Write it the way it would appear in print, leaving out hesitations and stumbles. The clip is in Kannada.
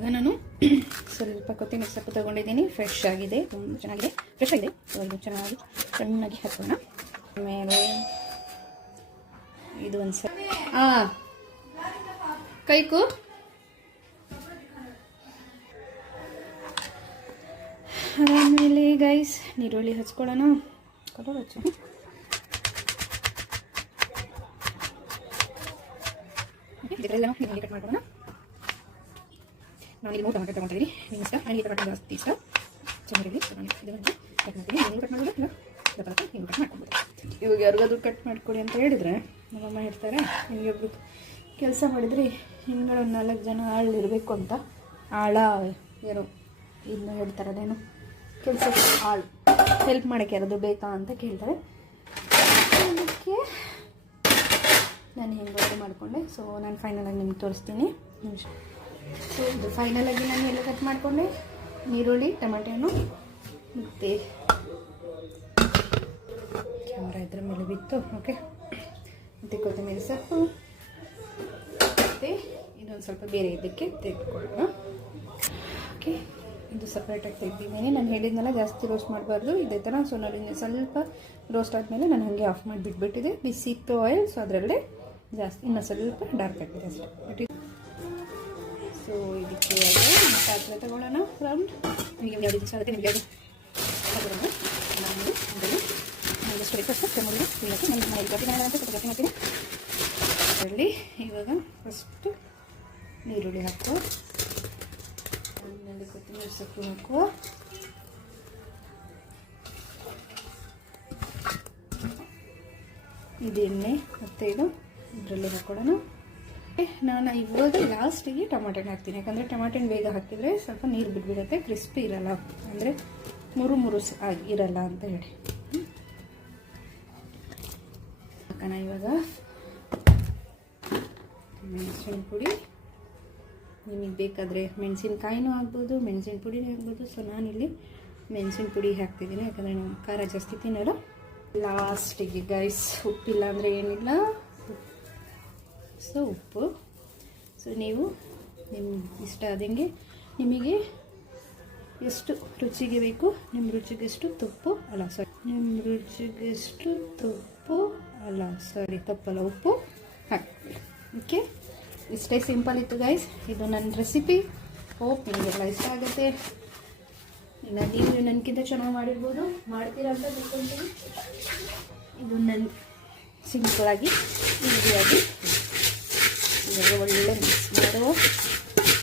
ಆಗ ನಾನು ಸ್ವಲ್ಪ ಕೊತ್ತಂಬರಿ ಸೊಪ್ಪು ತೊಗೊಂಡಿದ್ದೀನಿ. ಫ್ರೆಶ್ ಆಗಿದೆ, ತುಂಬ ಚೆನ್ನಾಗಿದೆ, ಫ್ರೆಶ್ ಆಗಿದೆ. ಅದು ಚೆನ್ನಾಗಿ ಚೆನ್ನಾಗಿ ಹಾಕೋಣ. ಆಮೇಲೆ ಇದು ಒಂದು ಕೈಕು ಆಮೇಲೆ ಗೈಸ್ ನೀರುಳ್ಳಿ ಹಚ್ಕೊಳ್ಳೋಣ. ಕಲರ್ ಹಚ್ಚು. ಕಟ್ ಮಾಡೋಣ. ನಾನು ಇಲ್ಲಿ 3 ಟೊಮೆಟೊ ತೊಗೊಳ್ತೀನಿ. ನಿಮ್ಮ ಇಷ್ಟ. ನನಗೆ ಟೊಮೆಟೊ ಜಾಸ್ತಿ ಇಷ್ಟ, ಚೆನ್ನಾಗಿದೆ. ಇದನ್ನು ಕಟ್ ಮಾಡ್ತೀನಿ. ನೀವು ಕಟ್ ಮಾಡೋದು ನೀವು ಕಟ್ ಮಾಡ್ಕೊಬೋದು. ಇವಾಗ ಯಾರಿಗಾದ್ರೂ ಕಟ್ ಮಾಡಿಕೊಡಿ ಅಂತ ಹೇಳಿದರೆ ನಮ್ಮಮ್ಮ ಹೇಳ್ತಾರೆ, ನಿಮಗೊಬ್ರು ಕೆಲಸ ಮಾಡಿದರೆ ಹಿಂದ್ಗಡೆ ಒಂದು 4 ಜನ ಆಳಿರಬೇಕು ಅಂತ. ಆಳ ಏನೋ ಇದನ್ನ ಹೇಳ್ತಾರೆ, ಅದೇನು ಕೆಲಸಕ್ಕೆ ಆಳು ಹೆಲ್ಪ್ ಮಾಡೋಕ್ಕೆ ಯಾರಾದರೂ ಬೇಕಾ ಅಂತ ಕೇಳ್ತಾರೆ. ಅದಕ್ಕೆ ನಾನು ಹೆಂಗಾದ್ರೂ ಮಾಡಿಕೊಂಡೆ. ಸೊ ನಾನು ಫೈನಲಾಗಿ ನಿಮ್ಗೆ ತೋರಿಸ್ತೀನಿ. ನಿಮಿಷ. ಸೊ ಇದು ಫೈನಲಾಗಿ ನಾನು ಎಲ್ಲ ಕಟ್ ಮಾಡಿಕೊಂಡೆ. ನೀರುಳ್ಳಿ, ಟೊಮೆಟೊನು ಮತ್ತು ಕ್ಯಾಮ್ರಾ ಇದ್ರ ಮೇಲೆ ಬಿತ್ತು. ಓಕೆ, ಮತ್ತು ಕೊತ್ತಂಬರಿ ಸೊಪ್ಪು ಮತ್ತು ಇದೊಂದು ಸ್ವಲ್ಪ ಬೇರೆ ಇದಕ್ಕೆ ತೆಗೆದುಕೊಳ್ಳೋಣ. ಓಕೆ, ಇದು ಸಪ್ರೇಟಾಗಿ ತೆಗೆದಿದ್ದೀನಿ. ನಾನು ಹೇಳಿದ್ನಲ್ಲ ಜಾಸ್ತಿ ರೋಸ್ಟ್ ಮಾಡಬಾರ್ದು ಇದೇ ಥರ. ಸೊ ನೋಡಿ ಸ್ವಲ್ಪ ರೋಸ್ಟ್ ಆದಮೇಲೆ ನಾನು ಹಾಗೆ ಆಫ್ ಮಾಡಿ ಬಿಟ್ಬಿಟ್ಟಿದೆ. ಬಿಸಿ ಇತ್ತು ಆಯಿಲ್, ಸೊ ಅದರಲ್ಲೇ ಜಾಸ್ತಿ ಇನ್ನೂ ಸ್ವಲ್ಪ ಡಾರ್ಕ್ ಆಗಿದೆ ಅಷ್ಟೇ. ಸೊ ಇದಕ್ಕೆ ಪಾತ್ರೆ ತಗೊಳ್ಳೋಣ. ರೌಂಡ್ ನಿಮಗೆ ಯಾವುದು ಇಷ್ಟ ಆಗುತ್ತೆ ನಿಮಗೆ ಯಾವುದು ತಗೊಳ್ಳೋಣ. ನಾನು ಸ್ಟ್ರೈಟ್ ಚೆನ್ನಾಗಿ ಇಲ್ಲಕ್ಕೆ ನಾನು ಗಟ್ಟಿ ಮಾಡೋಣ ಅಂತ ಸ್ವಲ್ಪ ಗಟ್ಟಿ ಮಾಡ್ತೀನಿ. ಅದರಲ್ಲಿ ಇವಾಗ ಫಸ್ಟು ನೀರುಳ್ಳಿ ಹಾಕುವ, ಆಮೇಲೆ ಕೊತ್ತಂಬರಿ ಸೊಪ್ಪು ಹಾಕುವ, ಇದು ಎಣ್ಣೆ ಮತ್ತು ಇದು ಇದರಲ್ಲಿ ಹಾಕ್ಕೊಳ್ಳೋಣ. ನಾನು ಇವಾಗ ಲಾಸ್ಟಿಗೆ ಟೊಮೆಟೊ ಹಾಕ್ತೀನಿ, ಯಾಕಂದರೆ ಟೊಮೆಟೊ ಬೇಗ ಹಾಕಿದರೆ ಸ್ವಲ್ಪ ನೀರು ಬಿಟ್ಬಿಡುತ್ತೆ, ಕ್ರಿಸ್ಪಿ ಇರಲ್ಲ, ಅಂದರೆ ಮುರು ಇರಲ್ಲ ಅಂತ ಹೇಳಿ. ಹಾಕೋಣ ಇವಾಗ ಮೆಣಸಿನ ಪುಡಿ. ನಿಮಗೆ ಬೇಕಾದರೆ ಮೆಣಸಿನಕಾಯಿನೂ ಹಾಕ್ಬೋದು, ಮೆಣಸಿನ ಪುಡಿನೂ ಹಾಕ್ಬೋದು. ಸೊ ನಾನಿಲ್ಲಿ ಮೆಣಸಿನ ಪುಡಿ ಹಾಕ್ತಿದ್ದೀನಿ, ಯಾಕಂದರೆ ನಾನು ಖಾರ ಜಾಸ್ತಿ ತಿನ್ನಲ್ಲ. ಲಾಸ್ಟಿಗೆ ಗೈಸ್ ಉಪ್ಪಿಲ್ಲ ಅಂದರೆ ಏನಿಲ್ಲ, ಸೊ ಉಪ್ಪು. ಸೊ ನೀವು ನಿಮ್ಮ ಇಷ್ಟ ಆದಂಗೆ ನಿಮಗೆ ಎಷ್ಟು ರುಚಿಗೆ ಬೇಕು, ನಿಮ್ಮ ರುಚಿಗೆಷ್ಟು ತುಪ್ಪು ಅಲ್ಲ ಸಾರಿ ನಿಮ್ಮ ರುಚಿಗೆಷ್ಟು ತುಪ್ಪು ಅಲ್ಲ ಸಾರಿ ತಪ್ಪಲ್ಲ ಉಪ್ಪು ಹಾಕಿ. ಓಕೆ, ಇಷ್ಟೇ ಸಿಂಪಲ್ ಇತ್ತು ಗೈಸ್. ಇದು ನನ್ನ ರೆಸಿಪಿ. ಹೋಪ್ ನಿಮಗೆಲ್ಲ ಇಷ್ಟ ಆಗುತ್ತೆ. ಇನ್ನು ನೀವು ನನಗಿಂತ ಚೆನ್ನಾಗಿ ಮಾಡಿರ್ಬೋದು, ಮಾಡ್ತೀರಾ ಅಂತ ತಿಳ್ಕೊಳ್ತೀನಿ. ಇದು ನನ್ನ ಸಿಂಪಲಾಗಿ ಈಸಿಯಾಗಿ ಇವಾಗ ಒಳ್ಳೆ ಮಿಕ್ಸ್ ಮಾಡುವ.